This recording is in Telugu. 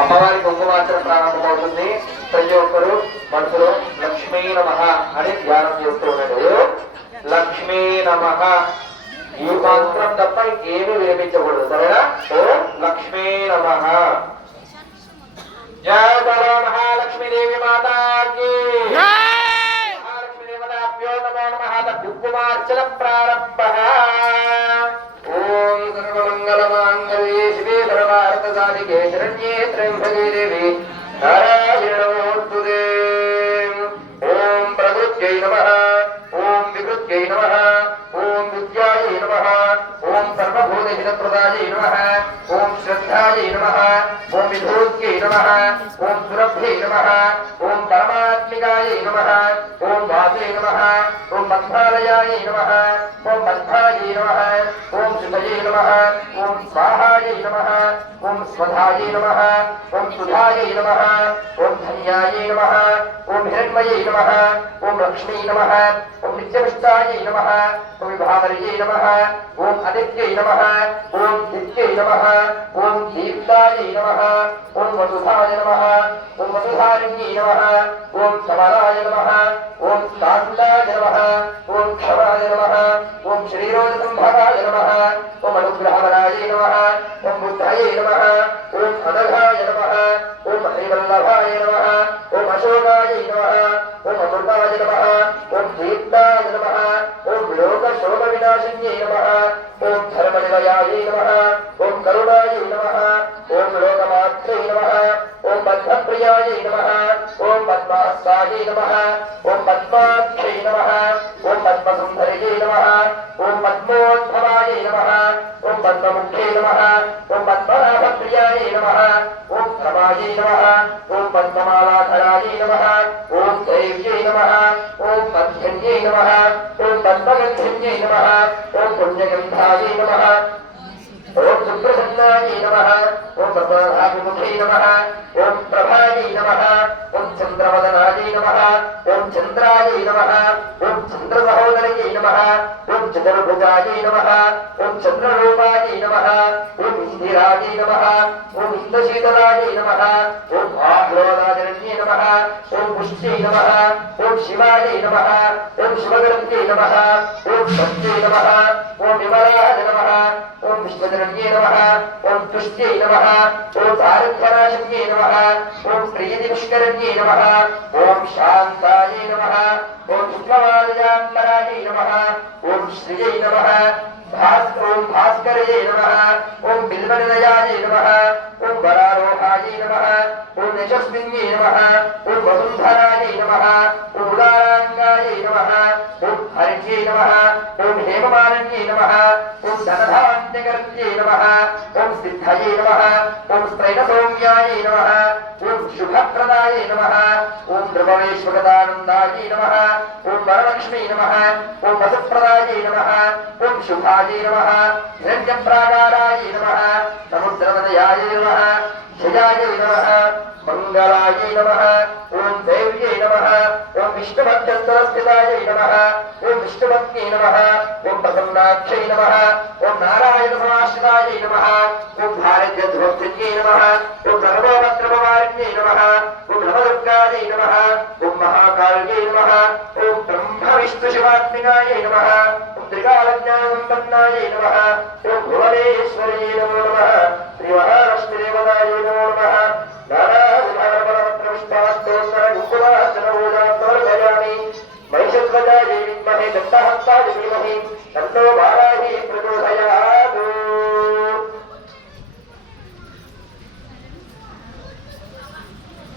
అమ్మవారి కుంకుమార్చన ప్రారంభమవుతుంది. ప్రతి ఒక్కరూ మనసులో లక్ష్మీ నమః అని ధ్యానం చేస్తూ ఉన్నాడు. లక్ష్మీ నమః ఈ మంత్రం తప్ప ఇంకేమీ వినిపించకూడదు. సరేనా? ఓం లక్ష్మీ నమః. జయ బలో మహాలక్ష్మీదేవి మాతాకి. మహాలక్ష్మీ దేవతాభ్యో నమో నమః. కుంకుమార్చన ప్రారంభః. ఓం సర్వమంగళమాంగళ్యే శివే సర్వార్థసాధికే శరణ్యే త్ర్యంబకే దేవి నారాయణి నమోస్తుతే. ఓం ప్రకృత్యై నమః. ఓం వికృత్యై నమః. ఓం విద్యాయై నమః. ఓం సర్వభూతహితప్రదాయై నమః. ఓం శ్రద్ధాయై నమః. ఓం విభూత్యై నమః. ఓం సురభ్యై నమః. ఓం పరమాత్మికాయై నమః. ఓం వాసే నమః. ఓం పద్మాలయాయై నమః. ఓం పద్మాయై నమః. ఓం శుభయై నమః. ఓం స్వాహాయై నమః. ఓం స్వధాయై నమః. ఓం సుధాయై నమః. ఓం ధన్యాయై నమః. ఓం హిరణ్మయై నమః. ఓం లక్ష్మీ నమః. ఓం నిత్యమిష్టాయై నమః. ఓం విభావరయై నమః. ఓం అదిత్యై నమః. ఓం దిత్యై నమః. ఓం దీప్తాయై నమః. ఓం వసుధాయ నమః. ఓం వసుధారిణ్యై నమః. ఓం సమరాయ నమః. ఓం శాంతాయ నమః. ఓం క్షమాయ నమః. ఓం శరీరోజసంభవాయ నమః. ఓం అనుగ్రహవరాయ నమః. ఓం బుద్ధాయ నమః. ఓం అనఘాయ నమః. ఓం హరివల్లభాయ నమః. ఓం అశోకాయ నమః. ఓం అమృతాయ నమః. ఓం దీప్తాయ నమః. ఓం లోకశోక వినాశిన్యై నమః. ఓం ధర్మనిలయాయ నమః. ఓం కరుణాయ నమః. ఓం లోకమాత్రే నమః. ఓం పద్మప్రియాయ నమః. ఓం పద్మాస్తాయ నమః. ఓం పద్మాక్షై నమః. ఓం పద్మసుందరిజై నమః. ఓం పద్మోద్భవాయ నమః. ఓం పద్మముఖ్యై నమః. ఓం పద్మనాభప్రియాయ నమః. ఓం రమాయ నమః. ఓం పద్మమాలాధరాయ నమః. ఓం దైవ్యై నమః. ఓం పద్మన్యై నమః. ఓం పద్మగంధన్యై నమః. ఓం పుణ్యగంధాయ నమః. ఓం సుప్రసన్నాయ నమః. ఓం ప్రసాదాభిముఖై నమః. ఓం ప్రభాయ నమః. ఓం చంద్రవదనాయ నమః. ఓం చంద్రాయ నమః. ఓం చంద్రసహోదరయై నమః. ఓం చతుర్భుజాయ నమః. ఓం చంద్రరూపాయ నమః. ఓం ఇందిరాయ నమః. ఓం ఇంద్రశీతలాయ నమః. ఓం ఆహ్లాదరణ్యై నమః. ఓం పుష్ట్యై నమః. ఓం శివాయ నమః. ఓం శివగణ్యై నమః. ఓం సత్యై నమః. ఓం విమలాయ నమః. ఓం విశ్వజనన్యై నమః. ఓం తుష్ట్యై నమః. ఓం సారథ్యనాశన్యై నమః. ఓం ప్రియదిపుష్కరణ్యై నమః. ఓం శాంతాయ నమః. ఓం శుక్లమాలయాంబరాయ నమః. ఓం శ్రియై నమః. ఓం భాస్కరయై నమః. ఓం బిల్వనిలయాయ నమః. ఓం వరారోహాయ నమః. ఓం యశస్విన్యై నమః. ఓం వసుంధరాయ నమః. ఓం ఉదారాంగాయ నమః. ఓం హరిణ్యై నమః. ఓం హేమమాలిన్యై నమః. ఓం ధనధాన్యకర్త్యై నమః. ఓం సిద్ధయై నమః. ఓం స్త్రైణసౌమ్యాయ నమః. ఓం శుభప్రదాయ నమః. ఓం ధ్రువవేశ్వగదానందాయ నమః. ఓం వరలక్ష్మీ నమః. ఓం వసుప్రదాయ నమః. ఓం శుభాయ నమః. హిరణ్యప్రాకారాయ నమః. సముద్రవదయాయ నమః. జయాయ నమః. మంగళాయ నమః. ఓం దేవ్యై నమః. ఓం విష్ణుభక్తస్థితాయ నమః. ఓం విష్ణుభక్త్యై నమః. ఓం ప్రసన్నాక్షై నమః. ఓం నారాయణ సమాశ్రితాయ నమః. ఓం భారతీయధ్రువస్థిత్యై నమః. ఓం సర్వోపద్రవవారిణ్యై నమః. ఓం నవదుర్గాయై నమః. ఓం మహాకాళ్యై నమః. ఓం బ్రహ్మ విష్ణు శివాత్మికాయ నమః. ఓం త్రికాలజ్ఞానసంపన్నాయ నమః. ఓం భువనేశ్వర్యై నమో నమః. శ్రీ మహాలక్ష్మీ దేవతాయ నమో నమః. महिषध्वजायै विद्महे दत्तहस्ताय धीमहि तन्नो वाराही प्रचोदयात्।